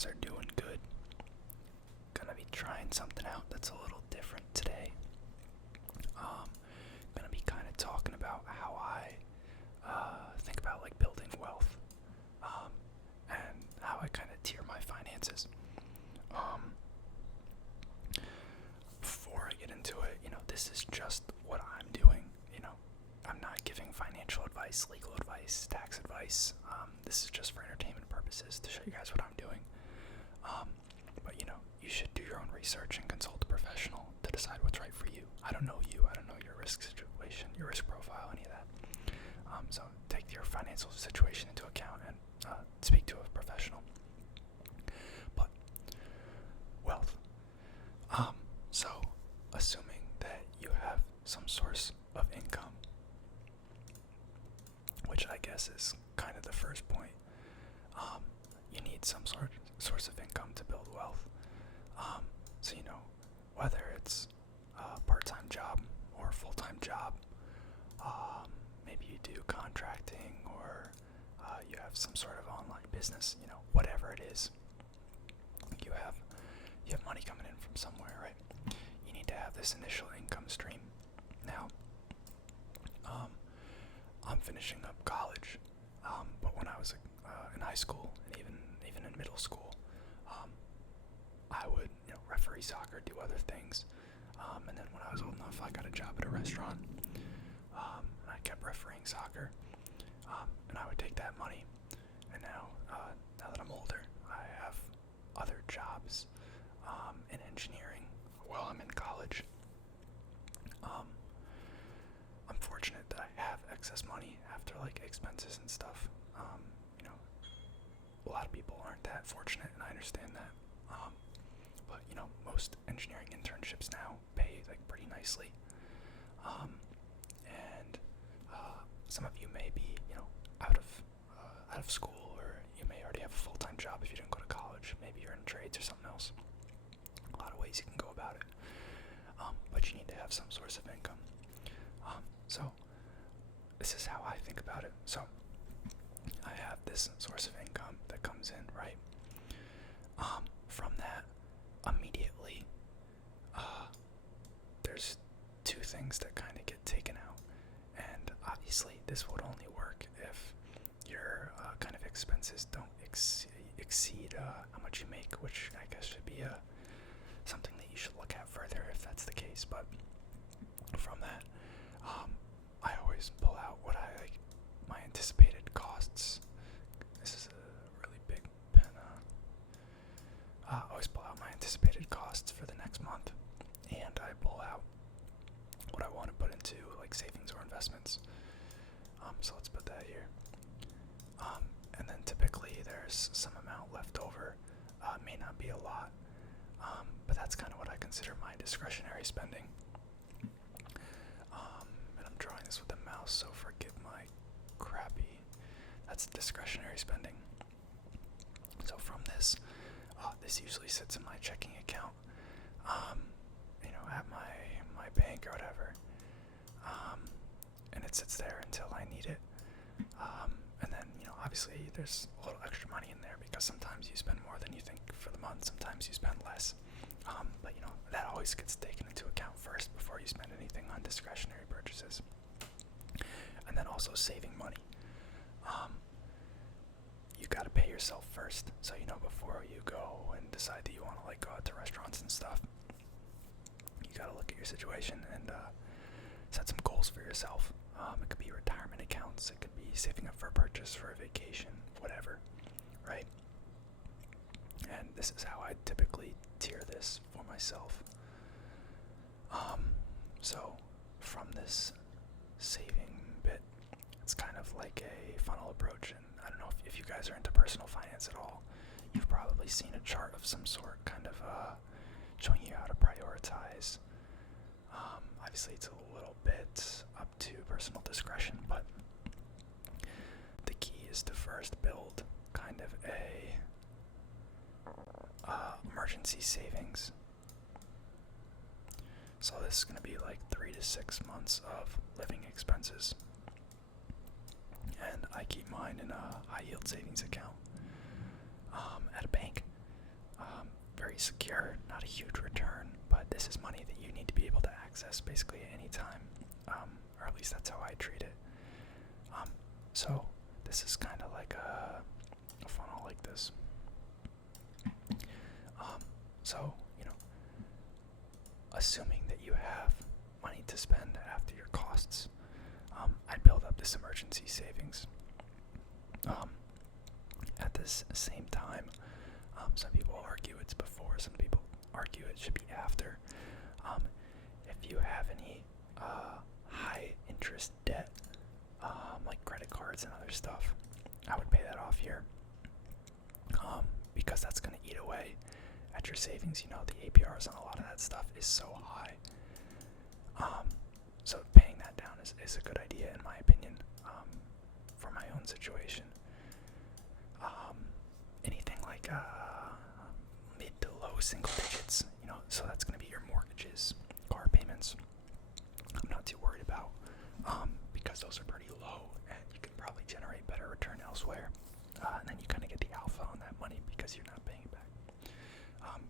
guys are doing good. Gonna be trying something out that's a little different today. Gonna be kind of talking about how I think about like building wealth, and how I kind of tier my finances. Before I get into it, this is just what I'm doing. I'm not giving financial advice, legal advice, tax advice. This is just for entertainment purposes to show you guys what I'm doing. But you should do your own research and consult a professional to decide what's right for you. I don't know you. I don't know your risk situation, your risk profile, any of that. So take your financial situation into account and speak to a professional. But wealth. So assuming that you have some source of income, which I guess is kind of the first point. You need some source of income to build wealth. So whether it's a part-time job or a full-time job, maybe you do contracting, or you have some sort of online business. Whatever it is, you have money coming in from somewhere, right? You need to have this initial income stream. Now, I'm finishing up college, but when I was in high school and even in middle school, I would referee soccer, do other things, and then when I was old enough, I got a job at a restaurant, and I kept refereeing soccer, and I would take that money, and now that I'm older, I have other jobs in engineering while I'm in college. I'm fortunate that I have excess money after expenses and stuff. A lot of people aren't that fortunate, and I understand that. But most engineering internships now pay pretty nicely. And some of you may be out of school, or you may already have a full-time job if you didn't go to college. Maybe you're in trades or something else. A lot of ways you can go about it. But you need to have some source of income. So this is how I think about it. So I have this source of income that comes in, right? From that, immediately, there's two things that kind of get taken out. And obviously this would only work if your kind of expenses don't exceed how much you make, which I guess should be something that you should look at further if that's the case. But from that, I always pull out what my anticipated costs. This is a really big pen. I always pull out my anticipated costs for the next month, and I pull out what I want to put into savings or investments. So let's put that here. And then typically there's some amount left over. May not be a lot, but that's kind of what I consider my discretionary spending. And I'm drawing this with a mouse, so forgive my crappy. That's discretionary spending. So from this, this usually sits in my checking account, at my bank or whatever, and it sits there until I need it. And then obviously there's a little extra money in there because sometimes you spend more than you think for the month, sometimes you spend less. But that always gets taken into account first before you spend anything on discretionary purchases. And then also saving money. You gotta pay yourself first. So before you go and decide that you want to go out to restaurants and stuff, you gotta look at your situation and set some goals for yourself. It could be retirement accounts, it could be saving up for a purchase, for a vacation, whatever, right? And this is how I typically tier this for myself. So from this saving bit, it's kind of like a funnel approach, and I don't know if you guys are into personal finance at all. You've probably seen a chart of some sort kind of showing you how to prioritize. Obviously it's a little bit up to personal discretion, but the key is to first build kind of a emergency savings. So this is going to be 3 to 6 months of living expenses, and I keep mine in a high yield savings account at a bank. secure, not a huge return, but this is money that you need to be able to access basically at any time, or at least that's how I treat it. So this is kind of like a funnel like this. So, assuming that you have money to spend after your costs, I'd build up this emergency savings. At this same time, some people argue it's before, some people argue it should be after. If you have any high interest debt, like credit cards and other stuff, I would pay that off here, because that's going to eat away at your savings. The APRs on a lot of that stuff is so high. So paying that down is a good idea in my opinion, for my own situation. Anything like mid to low single digits, so that's going to be your mortgages, car payments, I'm not too worried about, because those are pretty low and you can probably generate better return elsewhere. And then you kind of get the alpha on that money because you're not paying it back.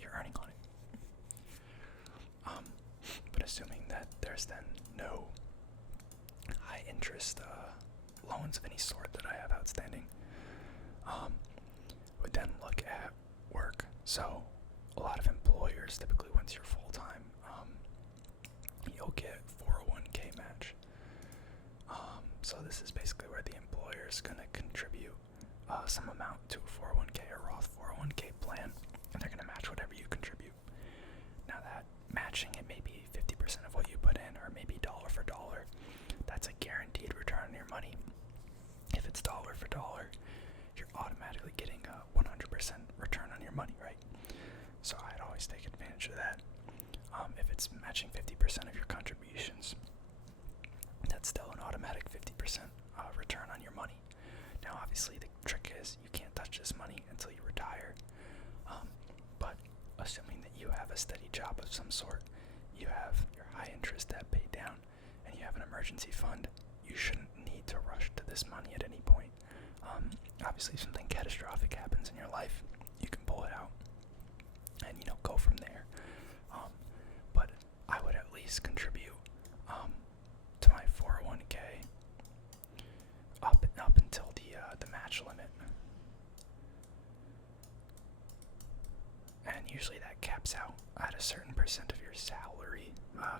You're earning on it. But assuming that there's then no high interest loans of any sort that I have outstanding, would then look at work. So a lot of employers, typically once you're full-time, you'll get 401k match. So this is basically where the employer is going to contribute some amount to a 401k or Roth 401k plan, and they're going to match whatever you contribute. Now that matching, it may be 50% of what you put in, or maybe dollar for dollar. That's a guaranteed return on your money. If it's dollar for dollar, you're automatically getting a 100% return on your money, right? So I'd always take advantage of that. If it's matching 50% of your contributions, that's still an automatic 50% return on your money. Now, obviously, the trick is you can't touch this money until you retire. But assuming that you have a steady job of some sort, you have your high interest debt paid down, and you have an emergency fund, you shouldn't need to rush to this money at any point. Obviously, if something catastrophic happens in your life, you can pull it out and go from there. But I would at least contribute to my 401k up until the match limit, and usually that caps out at a certain percent of your salary.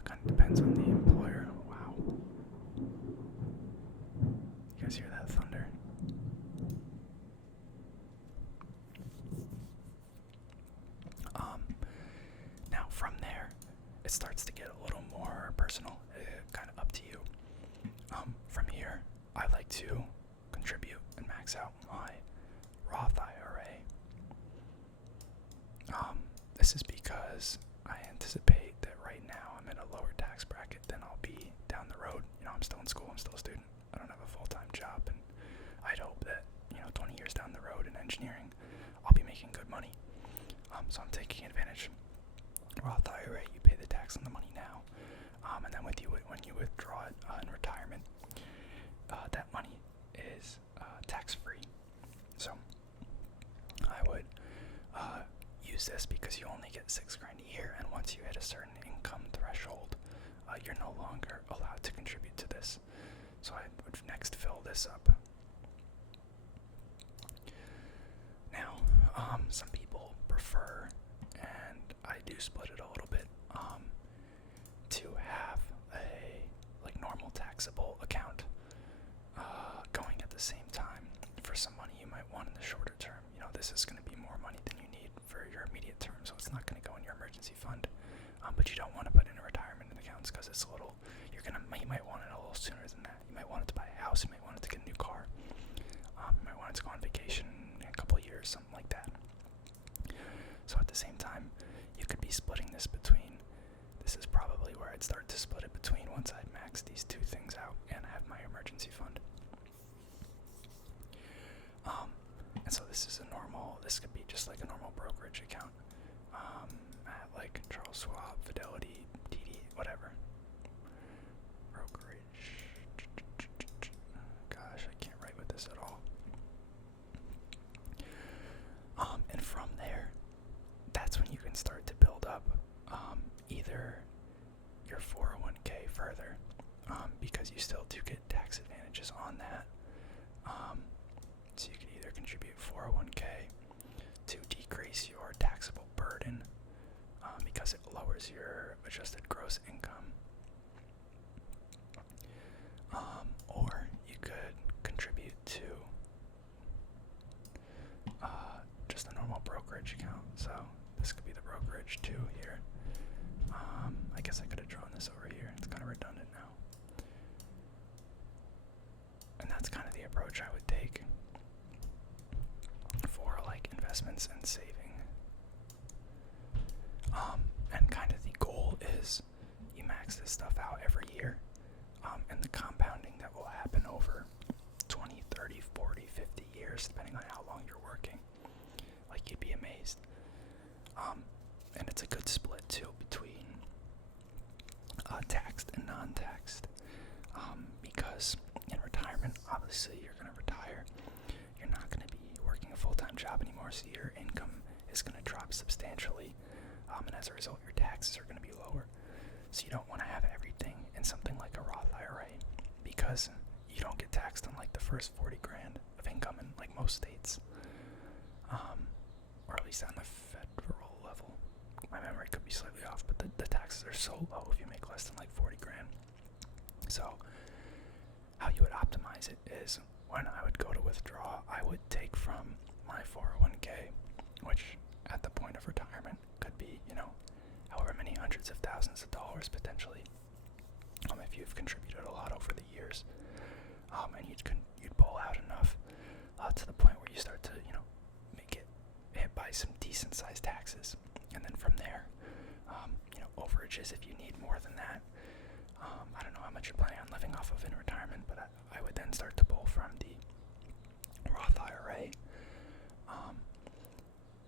Kind of depends on the employer. Wow, you guys hear that thunder? Now from there, it starts to get a little more personal, kind of up to you. From here, I like to contribute and max out my Roth IRA. This is because I anticipate that right now I'm in a lower tax bracket than I'll be down the road. I'm still in school, I'm still a student, I don't have a full-time job, and I'd hope that 20 years down the road in engineering, I'll be making good money. So I'm taking advantage. Roth IRA, you pay the tax on the money now, and then when you withdraw it in retirement, that money is tax-free. So I would use this because you only get $6,000 a year, and once you hit a certain income threshold, you're no longer allowed to contribute to this. So I would next fill this up. Now, some people prefer, and I do split it a little bit, to have a normal taxable account going at the same time for some money you might want in the shorter term. This is going to be more money than you need for your immediate term, so it's not going to go in your emergency fund. But you don't want to put in a retirement accounts because it's a little, you might want it a little sooner than that. You might want it to buy a house, you might want it to get a new car, you might want it to go on vacation in a couple of years, something like that. So at the same time, you could be splitting this between, this is probably where I'd start to split it between once I'd max these two things out and have my emergency fund. And so this could be just like a normal brokerage account, at like Charles Schwab, Fidelity, TD, whatever. Brokerage. Gosh, I can't write with this at all. And from there, that's when you can brokerage account. So this could be the brokerage too here. I guess I could have drawn this over here. It's kind of redundant now. And that's kind of the approach I would take for like investments and saving. And kind of the goal is you max this stuff out every year. And the compounding that will happen over 20, 30, 40, 50 years, depending on how long you're working. Like, you'd be amazed. And it's a good split too between taxed and non-taxed. Because in retirement, obviously you're going to retire. You're not going to be working a full-time job anymore, so your income is going to drop substantially. And as a result, your taxes are going to be lower. So you don't want to have everything in something like a Roth IRA, because you don't get taxed on like the first 40 grand of income in like most states. Or at least on the federal level. My memory could be slightly off, but the taxes are so low if you make less than like 40 grand. So how you would optimize it is, when I would go to withdraw, I would take from my 401k, which at the point of retirement could be, however many hundreds of thousands of dollars potentially, if you've contributed a lot over the years, and you'd pull out enough to the point where you start to, make it hit by some decent sized taxes, and then from there, overages if you need more than that. I don't know how much you're planning on living off of in retirement, but I would then start to pull from the Roth IRA.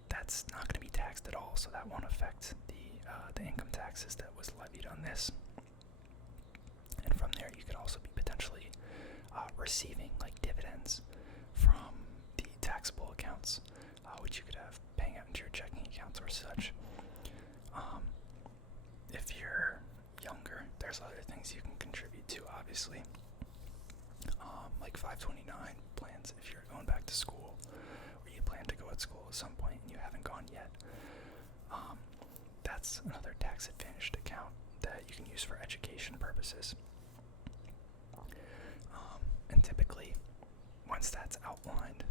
That's not going to be taxed at all, so that won't affect the income taxes that was levied on this. And from there, you could also be potentially receiving like dividends from the taxable accounts, which you could have paying out into your checking accounts or such. If you're younger, there's other things you can contribute to, obviously, like 529 plans if you're going back to school, or you plan to go at school at some point and you haven't gone yet. That's another tax-advantaged account that you can use for education purposes. And typically, once that's outlined,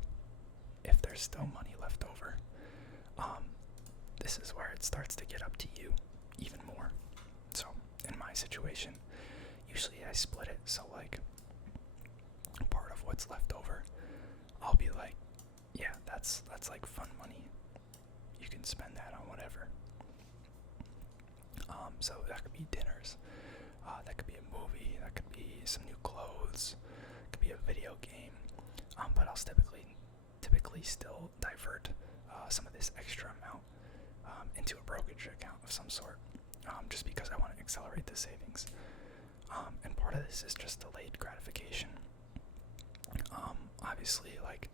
if there's still money left over, this is where it starts to get up to you even more. So, in my situation, usually I split it, so like, part of what's left over, I'll be like, yeah, that's like fun money. You can spend that on whatever. So that could be dinners, that could be a movie, that could be some new clothes, it could be a video game, but I'll typically still divert some of this extra amount into a brokerage account of some sort, just because I want to accelerate the savings. And part of this is just delayed gratification. Obviously, like,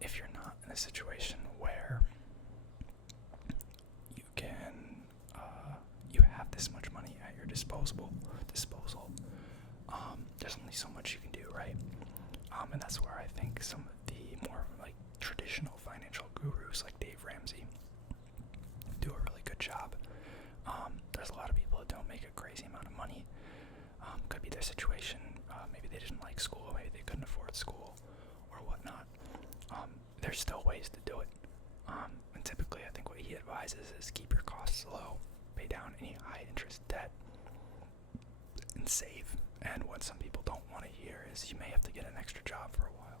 if you're not in a situation where you have this much money at your disposal, there's only so much you can do, right? And that's where I think some of the more like traditional financial gurus like Dave Ramsey do a really good job. There's a lot of people that don't make a crazy amount of money. Could be their situation. Maybe they didn't like school. Maybe they couldn't afford school or whatnot. There's still ways to do it. And typically, I think what he advises is keep your costs low, pay down any high interest debt, and save. And what some people don't want to hear is you may have to get an extra job for a while.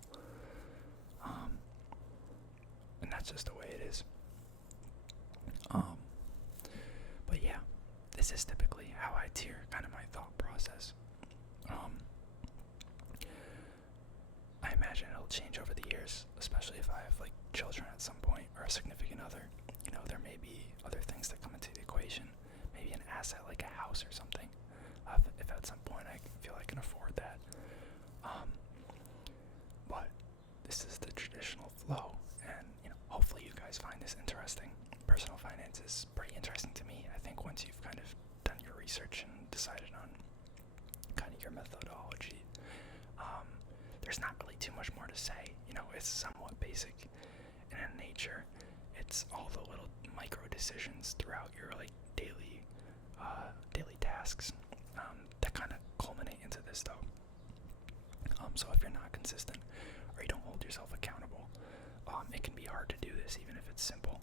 And that's just the way it is. But yeah, this is typically how I tier kind of my thought process. I imagine it'll change over the years, especially if I have like children at some point or a significant other. There may be other things that come into the equation, maybe an asset like a house or something, if at some point I feel I can afford that. But this is the traditional flow, and hopefully you guys find this interesting. Personal finance is pretty interesting to me. I think once you've kind of done your research and decided on kind of your methodology, there's not really too much more to say. It's somewhat basic in nature. It's all the little micro decisions throughout your like daily tasks that kind of culminate into this though. So if you're not consistent or you don't hold yourself accountable, It's simple.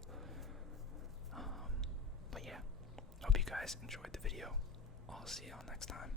But yeah, hope you guys enjoyed the video. I'll see y'all next time.